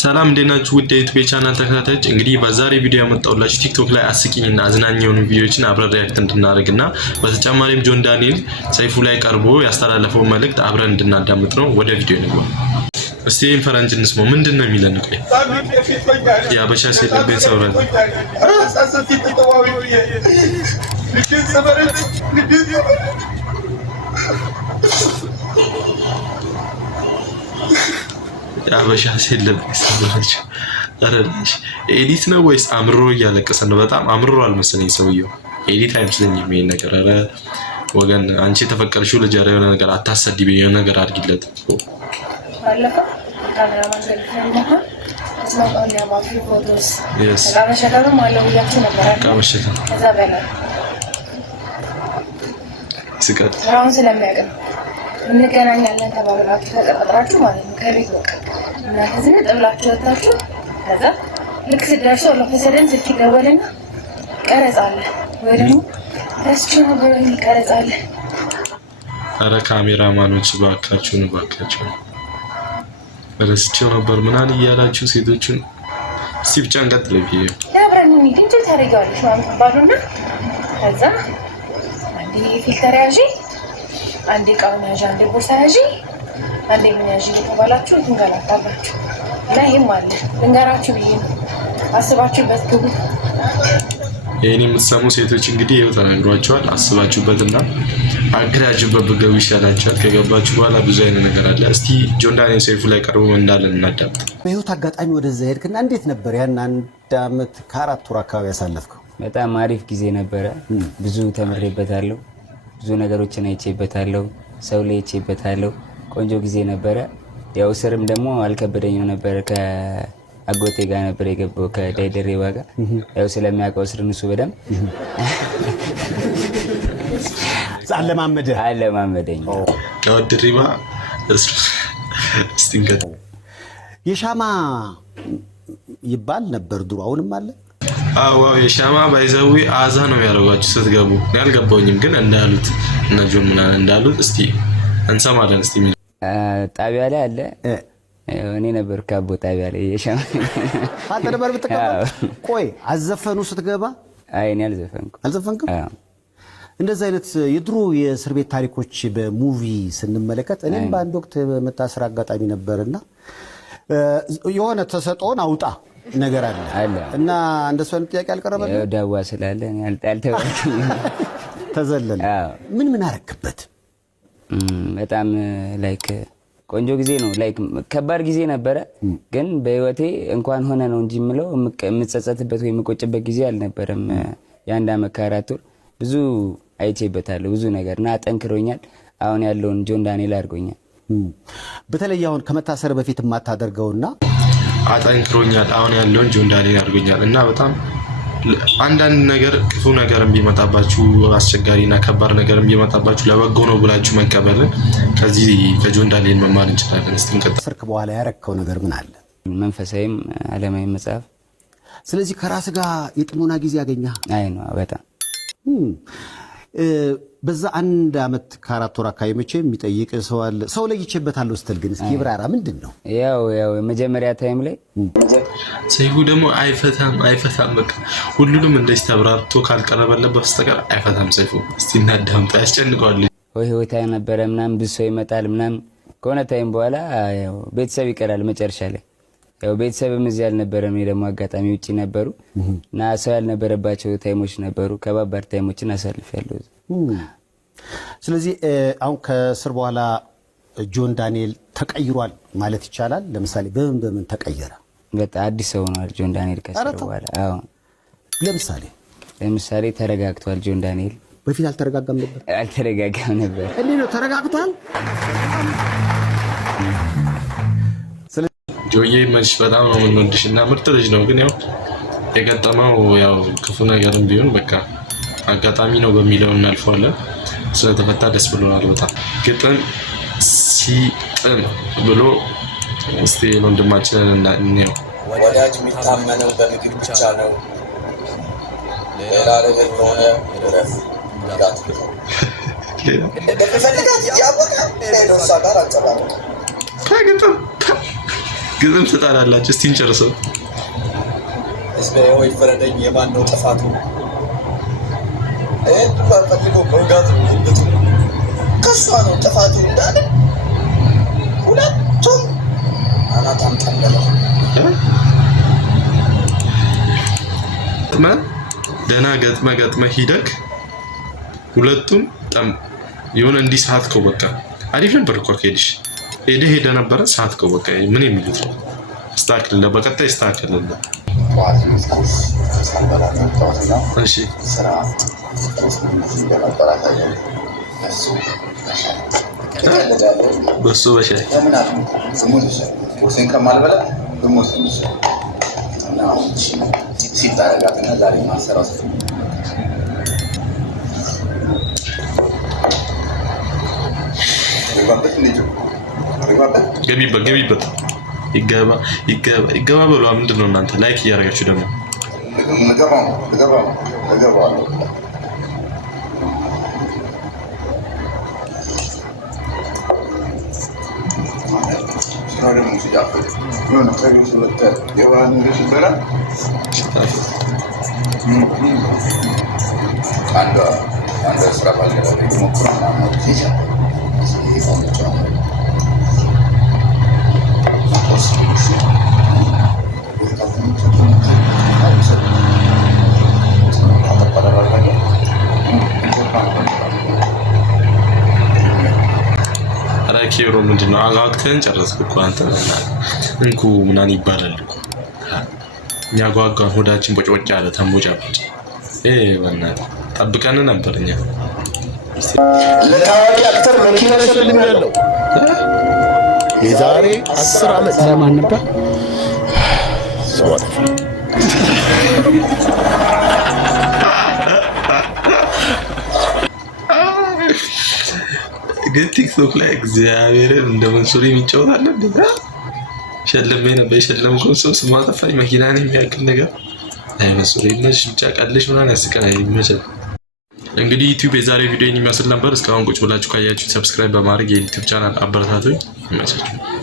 ሰላም እንደናችሁ ውድ የዩቲዩብ ቻናል ተከታታዮች እንግዲህ በዛሬ ቪዲዮ ያመጣሁላችሁ ቲክቶክ ላይ አስቂኝና አዝናኝ የሆኑ ቪዲዮዎችን አብረን ሪአክት እንድናደርግና በተጨማሪም ጆን ዳንኤል ሰይፉ ላይ ቀርቦ ያስተላለፈው መልእክት አብረን እንድናዳምጥ ነው። ወደ ቪዲዮ እንግባ። እስቲ ይሄን ፈረንጅ እንስማው ምንድነው የሚለን? ቆይ ያበሻ ሲለብኝ ሰውራል ያበሻ ሲለብኝ ሰውራል አረላሽ ኤዲት ነው ወይስ አምሮ እያለቀሰ ነው? በጣም አምሮዋል መሰለኝ ሰውየው። ኤዲት አይመስለኝም ይሄን ነገር። አረ ወገን አንቺ ተፈቀርሽው ልጅ የሆነ ነገር አታሰድቢ፣ የሆነ ነገር አድርጊለት። ባለፈው ካሜራማን ዘልከንማ እስማው ያማፊ ፎቶስ ካመሸታው ማለት ነው ነበር ካመሸታ ከዛ በላይ ስቀጥ አሁን ስለሚያቀም እንገናኛለን ተባብላችሁ ተቀጣጥራችሁ ማለት ነው። ከቤት ወጣ እና ከዚህ ነጥብላችሁ ወጣችሁ ከዛ ልክ ሲደርሱ ለፈሰደን ሲደወልና ቀረጻለ ወይ ደግሞ እሱ ነበር ቀረጻለ። አረ ካሜራማኖች ባካችሁ ረስቸው ነበር ምናል እያላችሁ ሴቶችን እስቲ ብቻ እንቀጥል ቪዲዮ ያብረን እንዴ ታረጋለሽ ማለት ባሉና ከዛ አንዴ ፊልተር ያዢ አንዴ ቃውን ያዢ አንዴ ቦርሳ ያዢ አንዴ ምን ያዢ ተባላችሁ ትንገላታላችሁ። እና ይሄም አለ እንገራችሁ ብዬ አስባችሁበት ግቡ። ይሄን የምትሰሙ ሴቶች እንግዲህ ይሄው ተናግሯቸዋል። አስባችሁበትና አግራጅበት ብገቡ ይሻላችኋል። ከገባችሁ በኋላ ብዙ አይነት ነገር አለ። እስቲ ጆን ዳንኤል ሰይፉ ላይ ቀርቦ እንዳለን እናዳምጥ። በህይወት አጋጣሚ ወደዛ ሄድክና እንዴት ነበር ያን አንድ አመት ከአራት ወር አካባቢ ያሳለፍከው? በጣም አሪፍ ጊዜ ነበረ። ብዙ ተምሬበታለሁ። ብዙ ነገሮችን አይቼበታለሁ። ሰው ላይ አይቼበታለሁ። ቆንጆ ጊዜ ነበረ። ያው ስርም ደግሞ አልከበደኝም ነበር። ከአጎቴ ጋር ነበር የገባው ከዳይደሬዋ ጋር ያው ስለሚያውቀው ስርን እሱ በደምብ አለማመደኝ ከወድሪባ እስቲንገት የሻማ ይባል ነበር ድሮ፣ አሁንም አለ። አዎ የሻማ ባይዘዊ አዛ ነው ያደርጓችሁ ስትገቡ። ያልገባውኝም ግን እንዳሉት እና ጆን ምናምን እንዳሉት እስቲ እንሰማለን። እስቲ ጣቢያ ላይ አለ። እኔ ነበር ካቦ ጣቢያ ላይ የሻማ አንተ ነበር ብትቀበል። ቆይ አዘፈኑ ስትገባ? አይ እኔ አልዘፈንኩም። እንደዚህ አይነት የድሮ የእስር ቤት ታሪኮች በሙቪ ስንመለከት እኔም በአንድ ወቅት መታሰር አጋጣሚ ነበርና የሆነ ተሰጦን አውጣ ነገር አለ እና እንደሱ አይነት ጥያቄ አልቀረበልኝ። ዳዋ ስላለ እኔ አልተወጣም ተዘለለ። ምን አረክበት? በጣም ላይክ ቆንጆ ጊዜ ነው። ላይክ ከባድ ጊዜ ነበረ፣ ግን በህይወቴ እንኳን ሆነ ነው እንጂ ምለው የምጸጸትበት ወይ የምቆጭበት ጊዜ አልነበረም። የአንድ አመት ከአራት ወር ብዙ አይቼበታለሁ ብዙ ነገርና አጠንክሮኛል። አሁን ያለውን ጆን ዳንኤል አድርጎኛል። በተለይ አሁን ከመታሰር በፊት የማታደርገውና አጠንክሮኛል አሁን ያለውን ጆን ዳንኤል አድርጎኛል እና በጣም አንዳንድ ነገር ክፉ ነገርም ቢመጣባችሁ አስቸጋሪና ከባድ ነገርም ቢመጣባችሁ ለበጎ ነው ብላችሁ መቀበልን ከዚህ ከጆን ዳንኤል መማር እንችላለን። እስቲ እንቀጥል። ስርክ በኋላ ያረከው ነገር ምን አለ? መንፈሳዊም ዓለማዊ መጽሐፍ። ስለዚህ ከራስ ጋር የጥሞና ጊዜ ያገኛ? አይ ነው በጣም በዛ አንድ አመት ከአራት ወር አካባቢ መቼ የሚጠይቅ ሰው አለ። ሰው ለይቼበታለሁ ስትል ግን እስኪ ብራራ ምንድን ነው? ያው የመጀመሪያ ታይም ላይ ሰይፉ ደግሞ አይፈታም በቃ ሁሉንም እንደዚህ ተብራርቶ ካልቀረበለት በስተቀር አይፈታም ሰይፉ። እስቲ እናዳምጥ። ያስጨንቀዋል። ወይ ህይወት ነበረ ምናምን ብዙ ሰው ይመጣል ምናምን ከሆነ ታይም በኋላ ያው ቤተሰብ ይቀራል መጨረሻ ላይ። ያው ቤተሰብም እዚህ አልነበረም። እኔ ደግሞ አጋጣሚ ውጪ ነበሩ እና ሰው ያልነበረባቸው ታይሞች ነበሩ። ከባባድ ታይሞችን አሳልፌያለሁ። ስለዚህ አሁን ከስር በኋላ ጆን ዳንኤል ተቀይሯል ማለት ይቻላል። ለምሳሌ በምን ተቀየረ? በጣም አዲስ ሰው ሆኗል ጆን ዳንኤል ከስር በኋላ። አዎ ለምሳሌ ተረጋግቷል ጆን ዳንኤል። በፊት አልተረጋጋም ነበር። እንዴ ነው ተረጋግቷል? ጆዬ መች በጣም ነው የምንወድሽና ምርጥ ልጅ ነው። ግን ያው የገጠመው ያው ክፉ ነገርም ቢሆን በቃ አጋጣሚ ነው በሚለው እናልፈዋለን። ስለተፈታ ደስ ብሎናል በጣም። ግጥም ሲጥም ብሎ እስቲ ወንድማችንን እንየው። ወዳጅ የሚታመነው በምግብ ብቻ ነው፣ ሌላ ነገር ከሆነ ይረፍ እንዳት እንደፈለጋት ያወቀ ዶርሳ ጋር አንጸባረቀ። ከግጥም ግጥም ትጣላላችሁ። እስቲ እንጨርሰው። ህዝቤ ሆይ ፍረደኝ፣ የማን ነው ጥፋቱ? ፈልጎ መውጋት ብቱ ከሷ ነው ጥፋቱ እንዳለ ሁለቱም አናታም ጠለለው። ደህና ገጥመ ሂደክ ሁለቱም የሆነ እንዲህ ሰዓትከው በቃ አሪፍ ነበር እኮ ከሄድሽ ሄደ ነበረ ሰዓትከው በቃ ምን የሚሉት ነው። ስታክል በቀጣይ ስታክል እሺ በሱ በሻይ ገቢበት ይገባ በሏ። ምንድን ነው እናንተ ላይክ እያደረጋችሁ ደግሞ ኬሮ ምንድነው? አጋግተን ጨረስኩ እኮ አንተ እንኩ ምናምን ይባላል እኮ እኛ ጓጓን ሆዳችን ቦጭቦጭ ያለ ተንቦጫቦጭ በእናትህ ጠብቀን ነበር እኛ። ለታዋቂ አክተር መኪና ሸልሜያለሁ የዛሬ 10 ዓመት። ለማን ነበር? ግን ቲክቶክ ላይ እግዚአብሔርን እንደ መንሱሪ የሚጫወት አለ እንዴ? ሸለሜ ነበር የሸለምኩት ሰው ስማ ጠፋኝ። መኪናን የሚያክል ነገር አይ መንሱሪ ነሽ ብቻ ቀልሽ ምናምን ያስቀናል። ይመችል። እንግዲህ ዩቲዩብ የዛሬ ቪዲዮ የሚመስል ነበር። እስካሁን ቁጭ ብላችሁ ካያችሁ ሰብስክራይብ በማድረግ የዩቲዩብ ቻናል አበረታቱኝ። ይመቻችሁ።